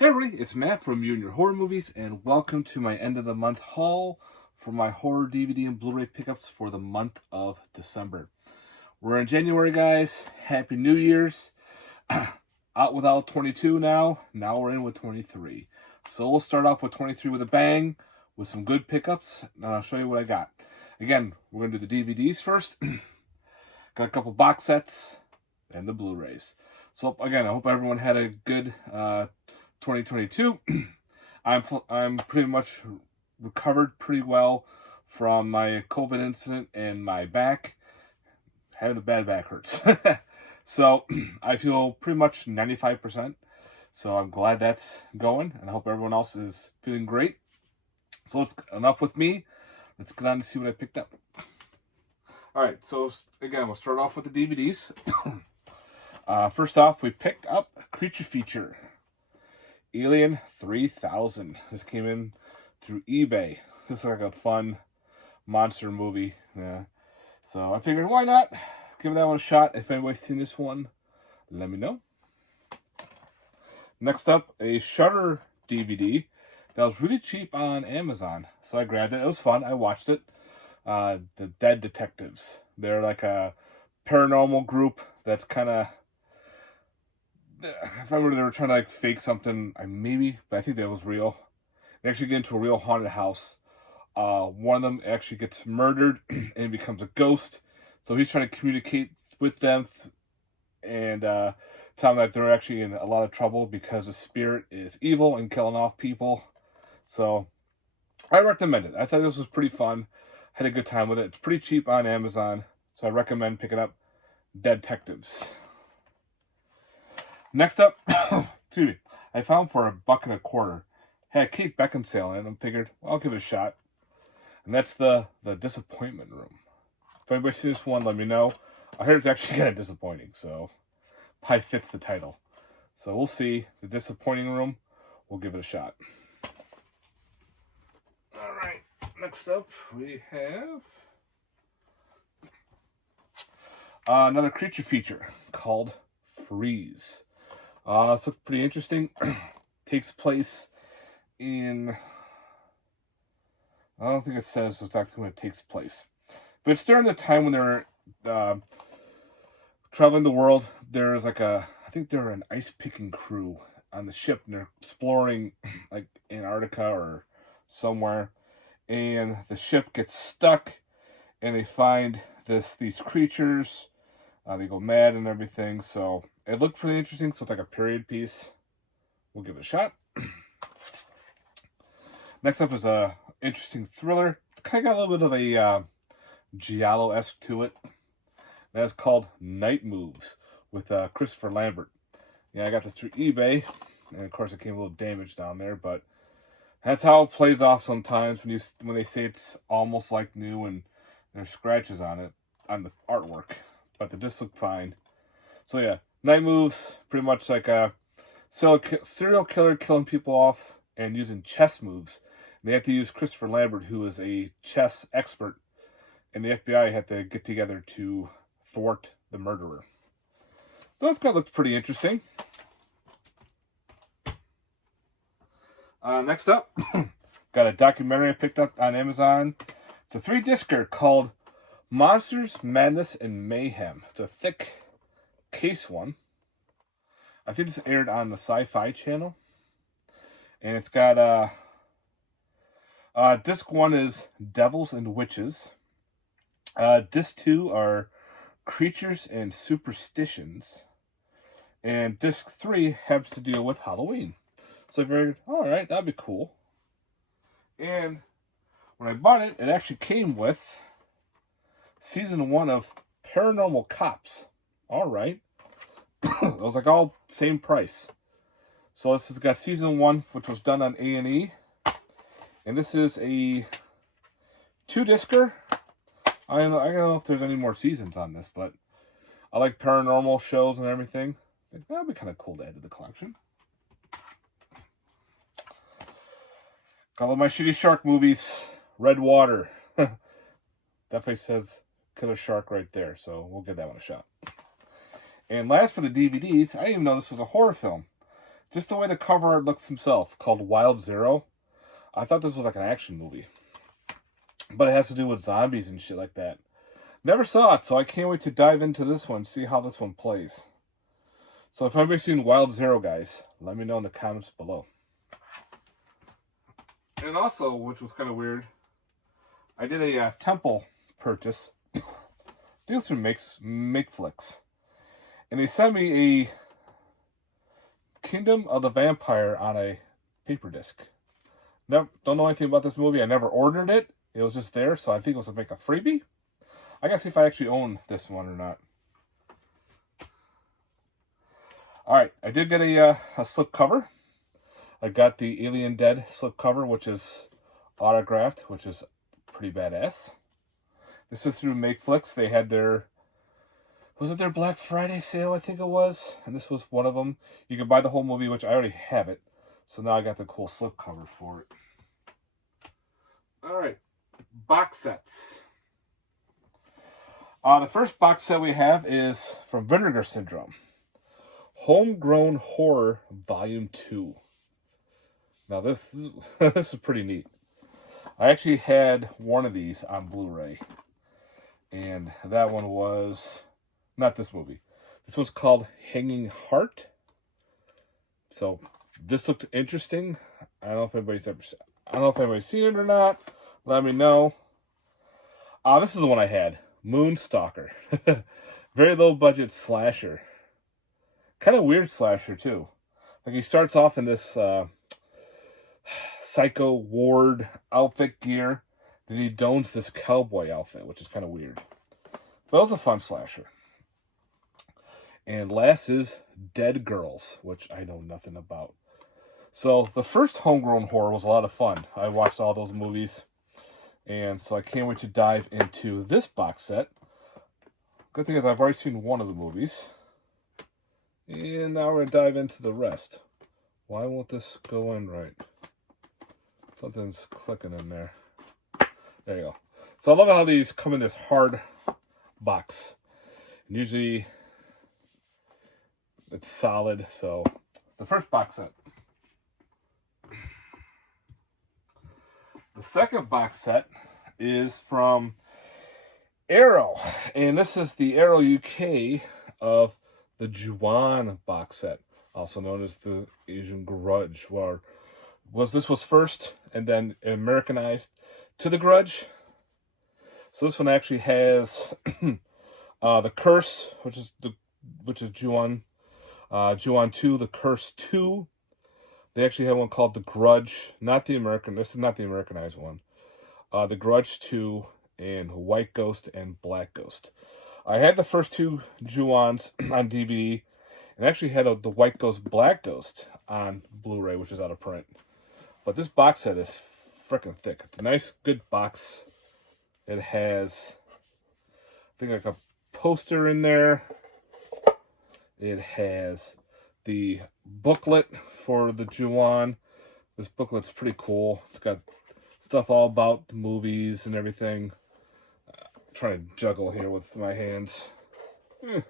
Hey everybody, it's Matt from You and Your Horror Movies, and welcome to my end of the month haul for my horror DVD and Blu-ray pickups for the month of December. We're in January, guys. Happy New Year's. Out without 22 now. Now we're in with 23. So we'll start off with 23 with a bang, with some good pickups, and I'll show you what I got. Again, we're going to do the DVDs first. Got a couple box sets and the Blu-rays. So again, I hope everyone had a good 2022. I'm pretty much recovered pretty well from my COVID incident and my back. Having a bad back hurts. So I feel pretty much 95%. So I'm glad that's going, and I hope everyone else is feeling great. So it's enough with me. Let's get on to see what I picked up. All right, so again, we'll start off with the DVDs. First off, we picked up a creature feature, Alien 3000. This came in through eBay. This is like a fun monster movie. Yeah. So I figured, why not give that one a shot? If anybody's seen this one, let me know. Next up, a Shudder DVD that was really cheap on Amazon. So I grabbed it. It was fun. I watched it. The Dead Detectives. They're like a paranormal group that's kind of... If I remember, they were trying to like fake something, maybe, but I think that was real. They actually get into a real haunted house. One of them actually gets murdered and becomes a ghost. So he's trying to communicate with them and tell them that they're actually in a lot of trouble because the spirit is evil and killing off people. So I recommend it. I thought this was pretty fun. Had a good time with it. It's pretty cheap on Amazon, so I recommend picking up Dead Detectives. Next up, excuse me, I found for $1.25. Had Kate Beckinsale in it, and figured, well, I'll give it a shot. And that's the Disappointment Room. If anybody's seen this one, let me know. I heard it's actually kind of disappointing, so probably fits the title. So we'll see. The Disappointing Room, we'll give it a shot. All right, next up we have another creature feature called Freeze. This looks pretty interesting. Takes place in... I don't think it says exactly when it takes place. But it's during the time when they're traveling the world. There's like I think they're an ice-picking crew on the ship, and they're exploring like Antarctica or somewhere. And the ship gets stuck, and they find these creatures. They go mad and everything, so it looked pretty interesting. So it's like a period piece. We'll give it a shot. Next up is a interesting thriller. It's kind of got a little bit of a giallo-esque to it. That's called Night Moves with Christopher Lambert. Yeah, I got this through eBay, and of course it came a little damaged down there, but that's how it plays off sometimes when they say it's almost like new and there's scratches on it on the artwork. But the discs look fine. So yeah, Night Moves, pretty much like a serial killer killing people off and using chess moves. And they have to use Christopher Lambert, who is a chess expert, and the FBI had to get together to thwart the murderer. So that's going to look pretty interesting. Next up, got a documentary I picked up on Amazon. It's a 3-discer called Monsters, Madness, and Mayhem. It's a thick case one. I think this aired on the Sci-Fi Channel. And it's got disc 1 is Devils and Witches. Disc 2 are Creatures and Superstitions. And disc 3 has to deal with Halloween. So I figured, alright, that'd be cool. And when I bought it, it actually came with Season 1 of Paranormal Cops. Alright. It was like all same price. So this has got Season 1, which was done on A&E. And this is a 2-discer. I don't know if there's any more seasons on this, but I like paranormal shows and everything. I think that'd be kind of cool to add to the collection. Got all my shitty shark movies. Red Water. Definitely says Killer Shark right there, so we'll give that one a shot. And last for the DVDs, I didn't even know this was a horror film. Just the way the cover art looks himself, called Wild Zero. I thought this was like an action movie. But it has to do with zombies and shit like that. Never saw it, so I can't wait to dive into this one, see how this one plays. So if anybody's seen Wild Zero, guys, let me know in the comments below. And also, which was kind of weird, I did a temple purchase. Deals through Makeflix. And they sent me a Kingdom of the Vampire on a paper disc. Don't know anything about this movie. I never ordered it. It was just there, so I think it was like a freebie. I gotta see if I actually own this one or not. Alright, I did get a slip cover. I got the Alien Dead slip cover, which is autographed, which is pretty badass. This is through Makeflix. They had their, was it their Black Friday sale, I think it was? And this was one of them. You can buy the whole movie, which I already have it. So now I got the cool slip cover for it. Alright, box sets. The first box set we have is from Vinegar Syndrome. Homegrown Horror Volume 2. Now this is pretty neat. I actually had one of these on Blu-ray. And that one was not this movie. This was called Hanging Heart. So this looked interesting. I don't know if anybody's seen it or not. Let me know. This is the one I had. Moonstalker. Very low budget slasher. Kind of weird slasher too. Like he starts off in this Psycho Ward outfit gear. Then he dons this cowboy outfit, which is kind of weird. But it was a fun slasher. And last is Dead Girls, which I know nothing about. So the first Homegrown Horror was a lot of fun. I watched all those movies. And so I can't wait to dive into this box set. Good thing is I've already seen one of the movies. And now we're going to dive into the rest. Why won't this go in right? Something's clicking in there. There you go. So I love how these come in this hard box. And usually it's solid. So it's the first box set. The second box set is from Arrow. And this is the Arrow UK of the Ju-On box set, also known as the Asian Grudge, where this was first and then Americanized to the Grudge. So this one actually has the Curse, which is Ju-On, Ju-On 2, the Curse 2. They actually have one called the Grudge, not the American. This is not the Americanized one. The Grudge 2 and White Ghost and Black Ghost. I had the first two Ju-Ons on DVD, and actually had the White Ghost, Black Ghost on Blu-ray, which is out of print. But this box set is freaking thick. It's a nice, good box. It has, I think, like a poster in there. It has the booklet for the Ju-On. This booklet's pretty cool. It's got stuff all about the movies and everything. Trying to juggle here with my hands. Get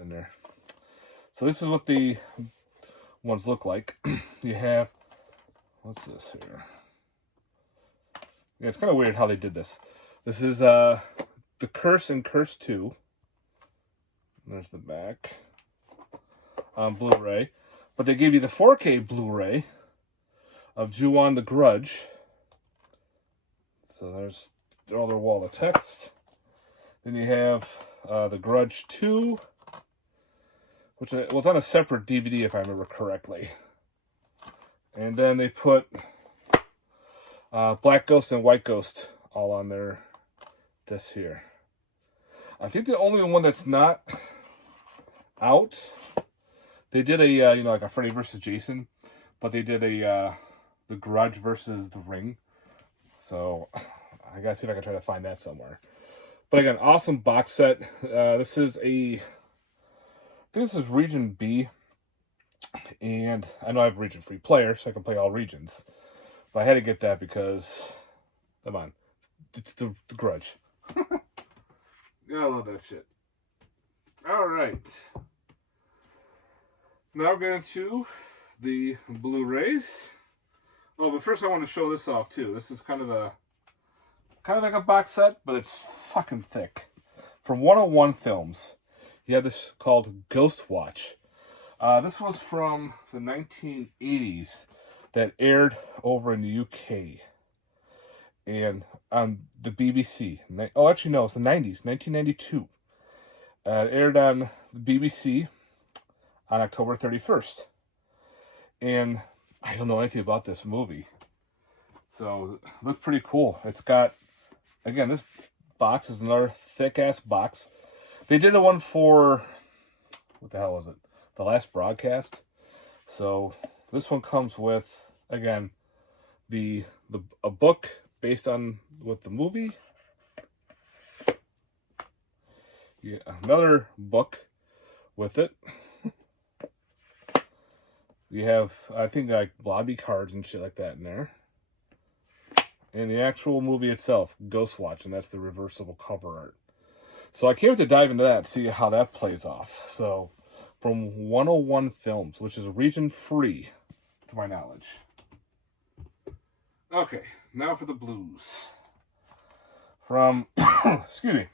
in there. So this is what the ones look like. You have, what's this here? Yeah, it's kind of weird how they did this. This is the Curse and Curse 2. There's the back on Blu-ray. But they gave you the 4K Blu-ray of Ju-On the Grudge. So there's all their wall of text. Then you have the Grudge 2, which was on a separate DVD if I remember correctly. And then they put Black Ghost and White Ghost all on their disc here. I think the only one that's not out, they did a like a Freddy versus Jason, but they did a the Grudge versus the Ring. So I gotta see if I can try to find that somewhere. But again, awesome box set. This is I think this is Region B. And I know I have Region Free Player, so I can play all regions. But I had to get that because, come on, it's the Grudge. Gotta love that shit. Alright. Now we're going to the Blu-rays. Oh, but first I want to show this off too. This is kind of like a box set, but it's fucking thick. From 101 Films, you have this called Ghost Watch. This was from the 1980s that aired over in the UK and on the BBC. Oh, actually no, it's the 90s, 1992. It aired on the BBC on October 31st. And I don't know anything about this movie. So, it looks pretty cool. It's got, again, this box is another thick-ass box. They did the one for, what the hell was it? The last broadcast. So, this one comes with, again, a book based on with the movie. Yeah, another book with it. You have, I think, like lobby cards and shit like that in there. And the actual movie itself, Ghost Watch, and that's the reversible cover art. So I came to dive into that, see how that plays off. So, from 101 Films, which is region free, to my knowledge. Okay, now for the blues. From, excuse me.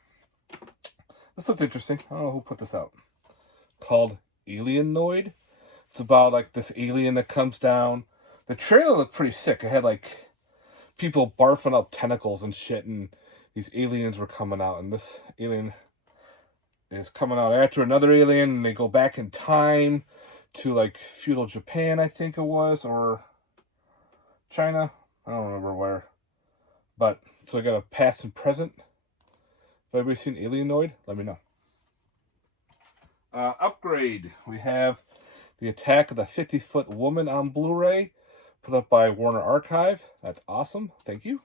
This looked interesting. I don't know who put this out. Called Alienoid. It's about like this alien that comes down. The trailer looked pretty sick. It had like people barfing up tentacles and shit, and these aliens were coming out, and this alien is coming out after another alien, and they go back in time to like feudal Japan, I think it was, or China. I don't remember where. But, so I got a past and present. If everybody's seen Alienoid, let me know. Upgrade. We have The Attack of the 50-Foot Woman on Blu-ray, put up by Warner Archive. That's awesome. Thank you.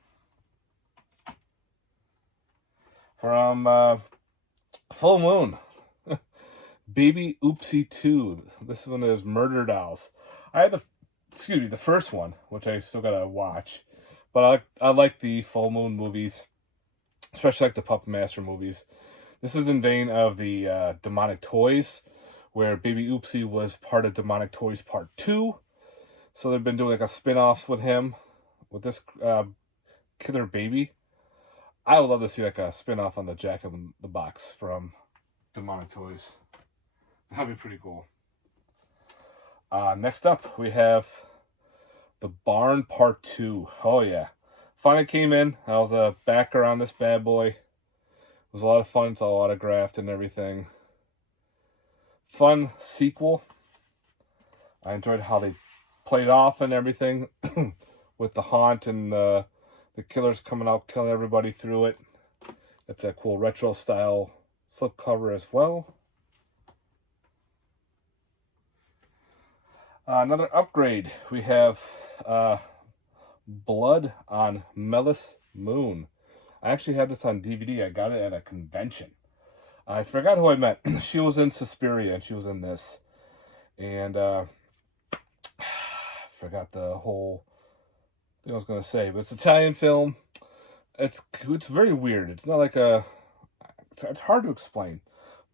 From Full Moon, Baby Oopsie 2. This one is Murder Dolls. I had the first one, which I still gotta watch. But I like the Full Moon movies, especially like the Puppet Master movies. This is in vein of the Demonic Toys, where Baby Oopsie was part of Demonic Toys Part 2. So they've been doing like a spin-off with him, with this killer baby. I would love to see like a spin-off on the Jack in the Box from Demonic Toys. That'd be pretty cool. Next up, we have The Barn Part 2. Oh yeah. Finally came in. I was a backer on this bad boy. It was a lot of fun. It's all autographed and everything. Fun sequel. I enjoyed how they played off and everything with the haunt and the killers coming out, killing everybody through it. That's a cool retro style slipcover as well. Another upgrade. We have Blood on Melis Moon. I actually had this on DVD. I got it at a convention. I forgot who I met. She was in Suspiria and she was in this. And forgot the whole thing I was going to say. But it's an Italian film. It's very weird. It's not like it's hard to explain.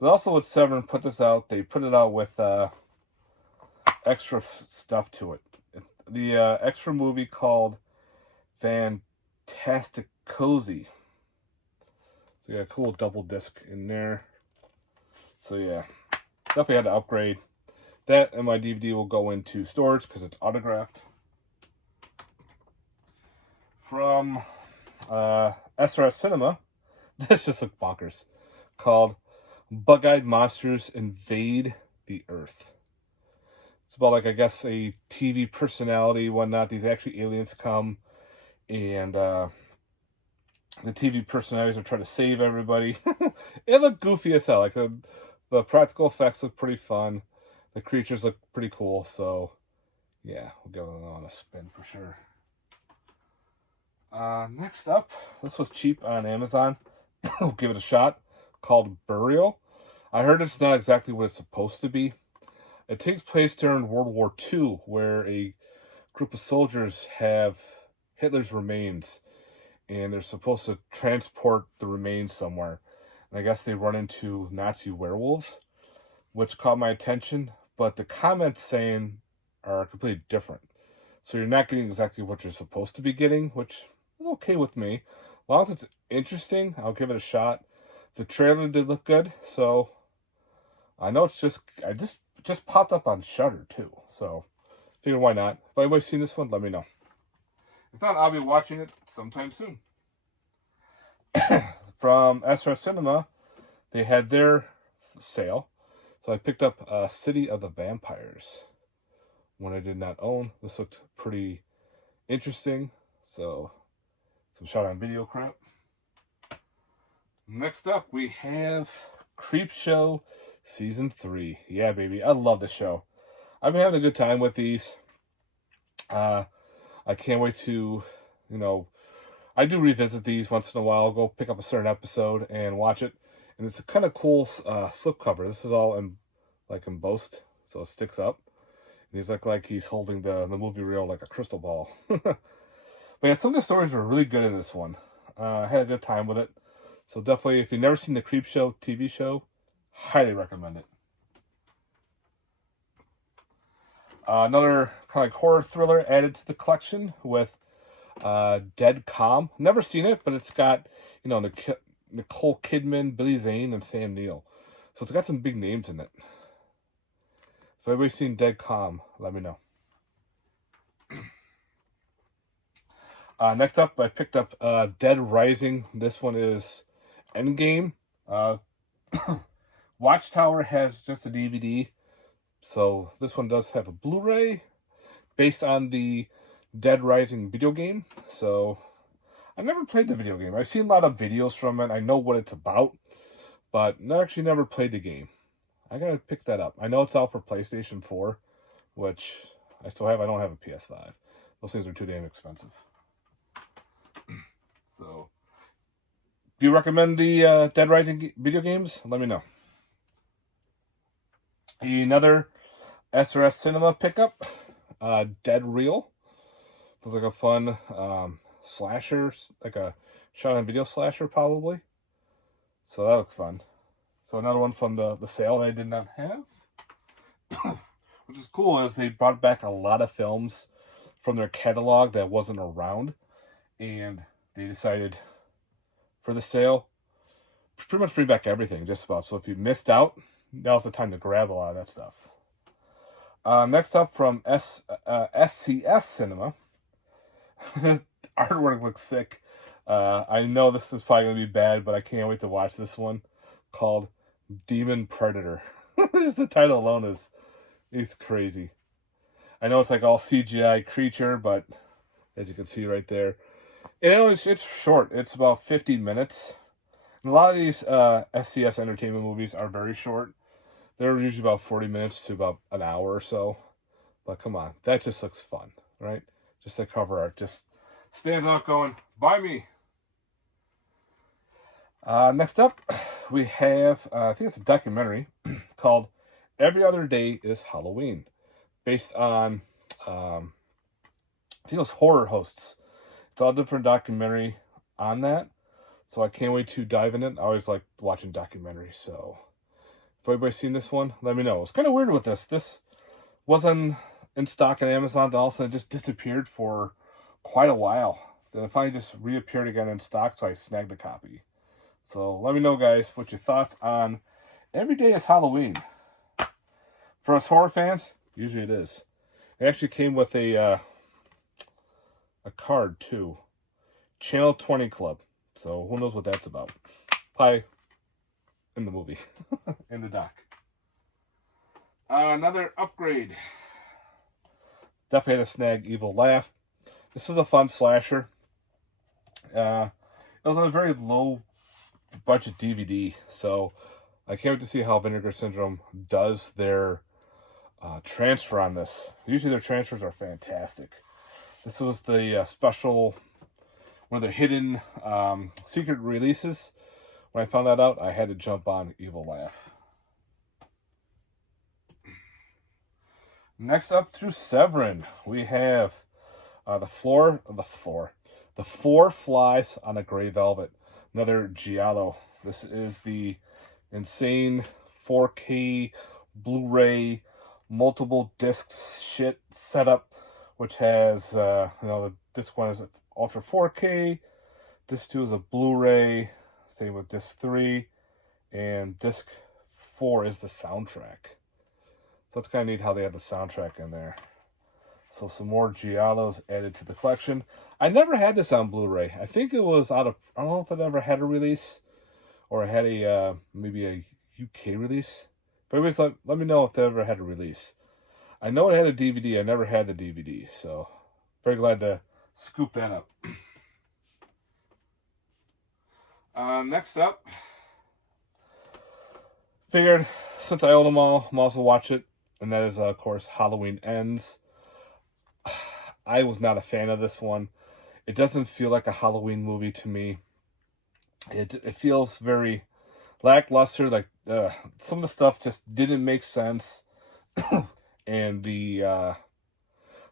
But also with Severn put this out. They put it out with extra stuff to it. It's the extra movie called Fantastic Cozy. So yeah, cool double disc in there. So yeah, definitely had to upgrade. That and my DVD will go into storage because it's autographed. From SRS Cinema, this just looked bonkers. Called Bugeyed Monsters Invade the Earth. It's about like, I guess, a TV personality, whatnot. These actually aliens come and the TV personalities are trying to save everybody. It looked goofy as hell. Like the practical effects look pretty fun. The creatures look pretty cool. So yeah, we'll give it on a spin for sure. Next up, this was cheap on Amazon. We'll give it a shot. Called Burial. I heard it's not exactly what it's supposed to be. It takes place during World War II, where a group of soldiers have Hitler's remains, and they're supposed to transport the remains somewhere. And I guess they run into Nazi werewolves, which caught my attention. but the comments saying are completely different. So you're not getting exactly what you're supposed to be getting, which is okay with me. As long as it's interesting, I'll give it a shot. The trailer did look good, so I know I just popped up on Shudder too, so figure why not. If anybody's seen this one, let me know. If not, I'll be watching it sometime soon. From SRS Cinema, they had their sale, so I picked up City of the Vampires. One I did not own. This looked pretty interesting, so some shot on video crap. Next up, we have Creepshow Season 3. Yeah, baby, I love this show. I've been having a good time with these. I can't wait to, I do revisit these once in a while. I'll go pick up a certain episode and watch it. And it's a kind of cool slipcover. This is all embossed, so it sticks up. And he's like he's holding the movie reel like a crystal ball. But yeah, some of the stories were really good in this one. I had a good time with it. So definitely, if you've never seen the Creepshow TV show, highly recommend it. Another kind of like horror thriller added to the collection with Dead Calm. Never seen it, but it's got, Nicole Kidman, Billy Zane, and Sam Neill. So it's got some big names in it. If anybody's seen Dead Calm, let me know. Next up, I picked up Dead Rising. This one is Endgame. Watchtower has just a DVD. So this one does have a Blu-ray based on the Dead Rising video game. So I've never played the video game. I've seen a lot of videos from it. I know what it's about, but I actually never played the game. I gotta pick that up. I know it's out for PlayStation 4, which I still have. I don't have a PS5. Those things are too damn expensive. So, do you recommend the Dead Rising video games? Let me know. Another SRS Cinema pickup, Dead Real. Looks like a fun slasher, like a shot on video slasher probably. So that looks fun. So another one from the sale that I did not have. Which is cool, is they brought back a lot of films from their catalog that wasn't around. And they decided for the sale, pretty much bring back everything, just about. So if you missed out, now's the time to grab a lot of that stuff. Next up from SCS Cinema. Artwork looks sick. I know this is probably going to be bad, but I can't wait to watch this one, called Demon Predator. Just the title alone is crazy. I know it's like all CGI creature, but as you can see right there, it's short. It's about 50 minutes. And a lot of these SCS Entertainment movies are very short. They're usually about 40 minutes to about an hour or so. But come on, that just looks fun, right? Just the cover art just stands out going, buy me. Next up, we have, I think it's a documentary called Every Other Day is Halloween, based on, I think it was horror hosts. It's all different documentary on that, so I can't wait to dive in it. I always like watching documentaries, so if anybody's seen this one, let me know. It's kind of weird with this. This wasn't in stock on Amazon, then all of a sudden it just disappeared for quite a while. Then it finally just reappeared again in stock, so I snagged a copy. So let me know, guys, what your thoughts on Every Day is Halloween. For us horror fans, usually it is. It actually came with a card, too. Channel 20 Club. So who knows what that's about. Probably in the movie. In the doc. Another upgrade. Definitely had to snag Evil Laugh. This is a fun slasher. It was on a very low budget DVD, so I can't wait to see how Vinegar Syndrome does their transfer on this. Usually their transfers are fantastic. This was the special, one of the hidden secret releases. When I found that out, I had to jump on Evil Laugh. Next up, through Severin, we have the Four Flies on a Gray Velvet. Another Giallo. This is the insane 4K Blu-ray multiple discs shit setup, which has, the disc 1 is Ultra 4K, disc 2 is a Blu-ray, same with disc 3, and disc 4 is the soundtrack. So it's kind of neat how they have the soundtrack in there. So some more Giallos added to the collection. I never had this on Blu-ray. I think it was out of, I don't know if it ever had a release, or it had a, maybe a UK release. But anyways, let me know if they ever had a release. I know it had a DVD. I never had the DVD. So very glad to scoop that up. Next up, figured since I own them all, I might as well watch it. And that is, of course, Halloween Ends. I was not a fan of this one. It doesn't feel like a Halloween movie to me. It feels very lackluster. Like some of the stuff just didn't make sense. And the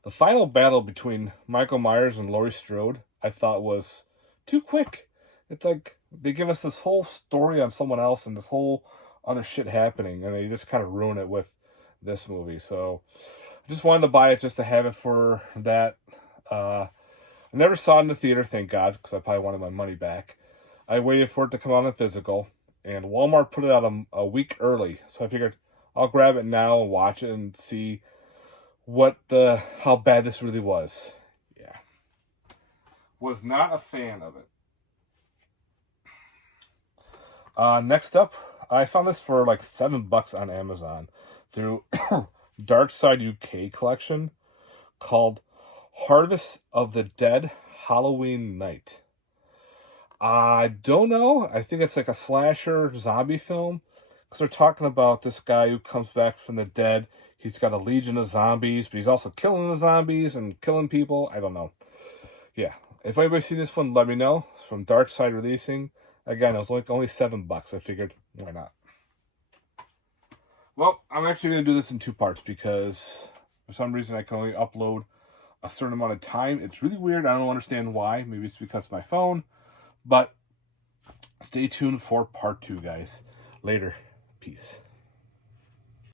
final battle between Michael Myers and Laurie Strode, I thought was too quick. It's like they give us this whole story on someone else and this whole other shit happening, and they just kind of ruin it with this movie. So I just wanted to buy it just to have it for that. I never saw it in the theater, thank God, because I probably wanted my money back. I waited for it to come out in physical, and Walmart put it out a week early. So I figured I'll grab it now and watch it and see how bad this really was. Yeah. Was not a fan of it. Next up, I found this for like $7 on Amazon through Dark Side UK collection called Harvest of the Dead Halloween Night. I don't know. I think it's like a slasher zombie film. Because they're talking about this guy who comes back from the dead. He's got a legion of zombies, but he's also killing the zombies and killing people. I don't know. Yeah. If anybody's seen this one, let me know. It's from Dark Side Releasing. Again, it was like only $7. I figured, why not? Well, I'm actually going to do this in 2 parts because for some reason I can only upload a certain amount of time. It's really weird. I don't understand why. Maybe it's because of my phone. But stay tuned for part 2, guys. Later. Peace.